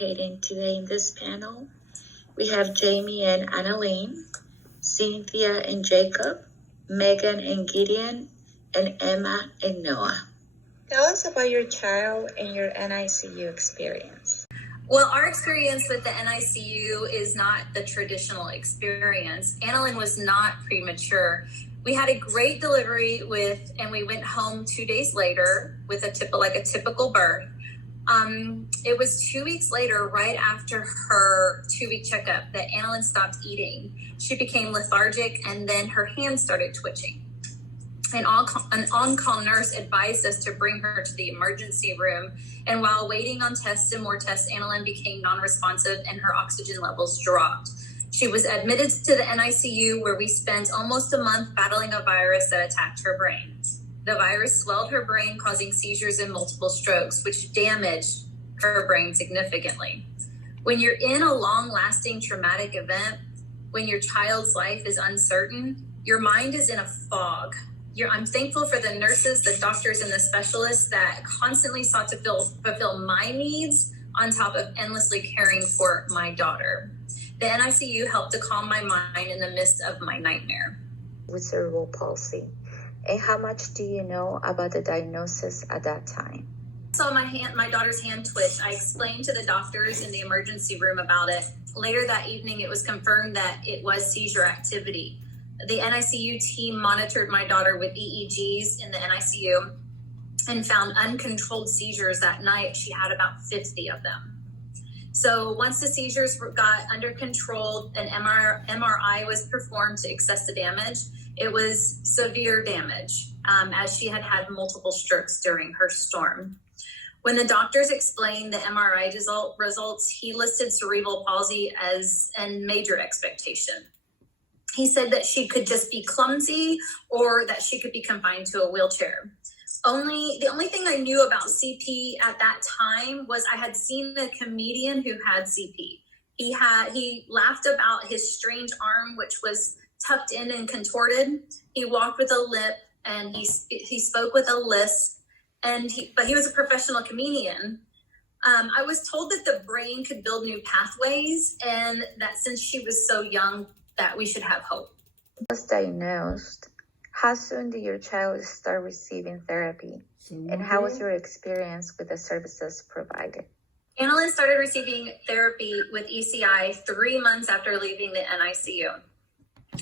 participating today in this panel. We have Jamie and Annalynne, Cynthia and Jacob, Megan and Gideon, and Emma and Noah. Tell us about your child and your NICU experience. Well, our experience with the NICU is not the traditional experience. Annalynne was not premature. We had a great delivery and we went home 2 days later with a typical birth. It was 2 weeks later, right after her 2-week checkup, that Annalynne stopped eating. She became lethargic and then her hands started twitching. An on-call nurse advised us to bring her to the emergency room. And while waiting on tests and more tests, Annalynne became non-responsive and her oxygen levels dropped. She was admitted to the NICU, where we spent almost a month battling a virus that attacked her brain. The virus swelled her brain, causing seizures and multiple strokes, which damaged her brain significantly. When you're in a long-lasting traumatic event, when your child's life is uncertain, your mind is in a fog. I'm thankful for the nurses, the doctors, and the specialists that constantly sought to fulfill my needs on top of endlessly caring for my daughter. The NICU helped to calm my mind in the midst of my nightmare. With cerebral palsy. And how much do you know about the diagnosis at that time? I saw my daughter's hand twitch. I explained to the doctors in the emergency room about it. Later that evening, it was confirmed that it was seizure activity. The NICU team monitored my daughter with EEGs in the NICU and found uncontrolled seizures that night. She had about 50 of them. So once the seizures got under control, an MRI was performed to assess the damage. It was severe damage, as she had had multiple strokes during her storm. When the doctors explained the MRI results, he listed cerebral palsy as a major expectation. He said that she could just be clumsy or that she could be confined to a wheelchair. The only thing I knew about CP at that time was I had seen a comedian who had CP. He laughed about his strange arm, which was tucked in and contorted. He walked with a limp and he spoke with a lisp, but he was a professional comedian. I was told that the brain could build new pathways and that since she was so young, that we should have hope. Was diagnosed, how soon did your child start receiving therapy? And how was your experience with the services provided? Annalynne started receiving therapy with ECI 3 months after leaving the NICU.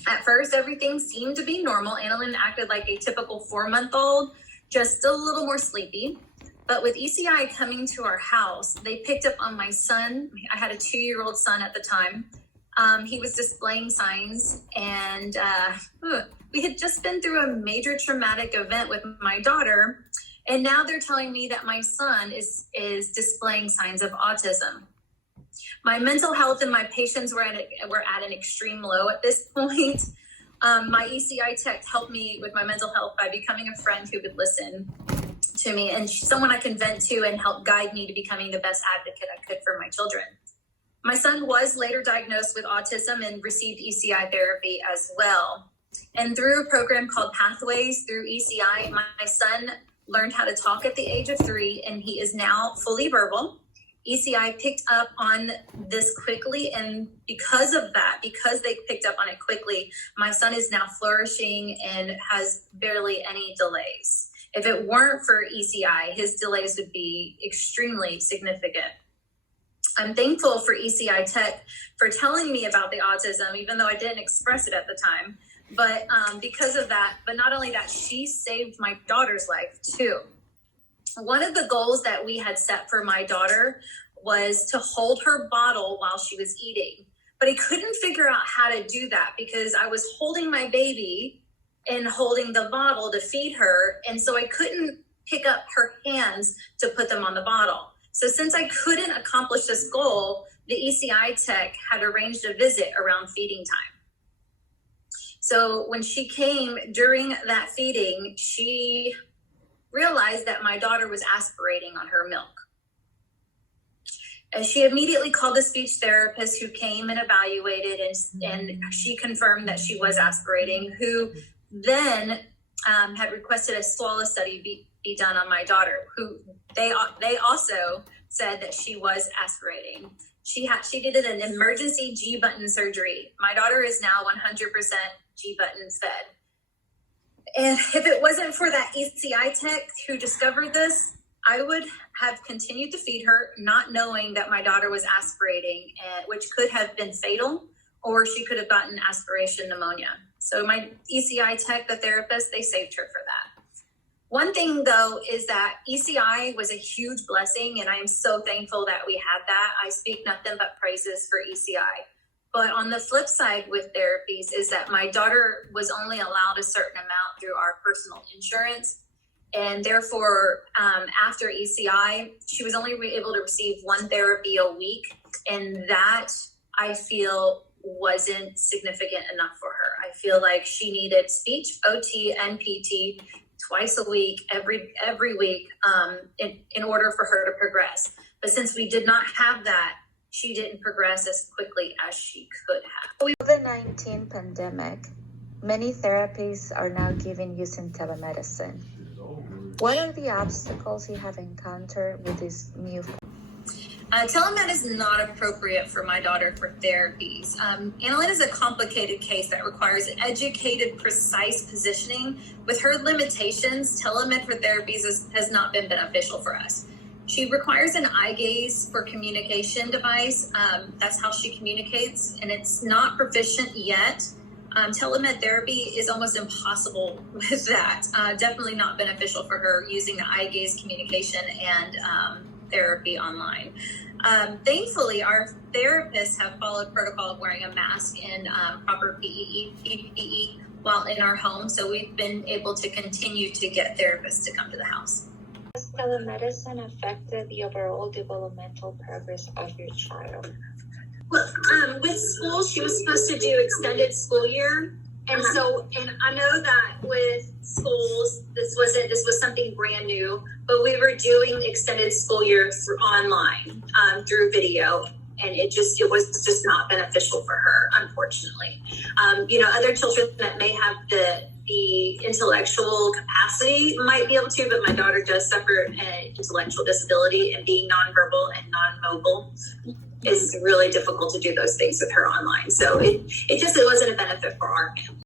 At first, everything seemed to be normal. Annalynne acted like a typical 4-month-old, just a little more sleepy. But with ECI coming to our house, they picked up on my son. I had a 2-year-old son at the time. He was displaying signs, and we had just been through a major traumatic event with my daughter, and now they're telling me that my son is displaying signs of autism. My mental health and my patients were at an extreme low at this point. My ECI tech helped me with my mental health by becoming a friend who would listen to me and someone I can vent to and help guide me to becoming the best advocate I could for my children. My son was later diagnosed with autism and received ECI therapy as well. And through a program called Pathways through ECI, my son learned how to talk at the age of 3, and he is now fully verbal. ECI picked up on this quickly, and because they picked up on it quickly, my son is now flourishing and has barely any delays. If it weren't for ECI, his delays would be extremely significant. I'm thankful for ECI Tech for telling me about the autism, even though I didn't express it at the time. But because of that, but not only that, she saved my daughter's life too. One of the goals that we had set for my daughter was to hold her bottle while she was eating. But I couldn't figure out how to do that because I was holding my baby and holding the bottle to feed her. And so I couldn't pick up her hands to put them on the bottle. So since I couldn't accomplish this goal, the ECI tech had arranged a visit around feeding time. So when she came during that feeding, she realized that my daughter was aspirating on her milk. And she immediately called the speech therapist who came and evaluated, and she confirmed that she was aspirating, who then had requested a swallow study be done on my daughter, who they also said that she was aspirating. She did an emergency G button surgery. My daughter is now 100% G button fed. And if it wasn't for that ECI tech who discovered this, I would have continued to feed her, not knowing that my daughter was aspirating, which could have been fatal, or she could have gotten aspiration pneumonia. So my ECI tech, the therapist, they saved her for that. One thing, though, is that ECI was a huge blessing, and I am so thankful that we had that. I speak nothing but praises for ECI. But on the flip side with therapies is that my daughter was only allowed a certain amount through our personal insurance. And therefore, after ECI, she was only able to receive one therapy a week. And that, I feel, wasn't significant enough for her. I feel like she needed speech, OT, and PT twice a week, every week, in order for her to progress. But since we did not have that, she didn't progress as quickly as she could have. With the COVID-19 pandemic, many therapies are now given using telemedicine. What are the obstacles you have encountered with this new? Telemed is not appropriate for my daughter for therapies. Annalynne is a complicated case that requires educated, precise positioning. With her limitations, telemed for therapies has not been beneficial for us. She requires an eye gaze for communication device. That's how she communicates, and it's not proficient yet. Telemed therapy is almost impossible with that. Definitely not beneficial for her using the eye gaze communication and therapy online. Thankfully, our therapists have followed protocol of wearing a mask and proper PPE while in our home, so we've been able to continue to get therapists to come to the house. Has telemedicine affected the overall developmental progress of your child? Well, with school, she was supposed to do extended school year. And and I know that with schools, this was something brand new, but we were doing extended school year online through video. And it was just not beneficial for her, unfortunately. Other children that may have the intellectual capacity might be able to, but my daughter does suffer an intellectual disability, and being nonverbal and non-mobile is really difficult to do those things with her online. So it wasn't a benefit for our family.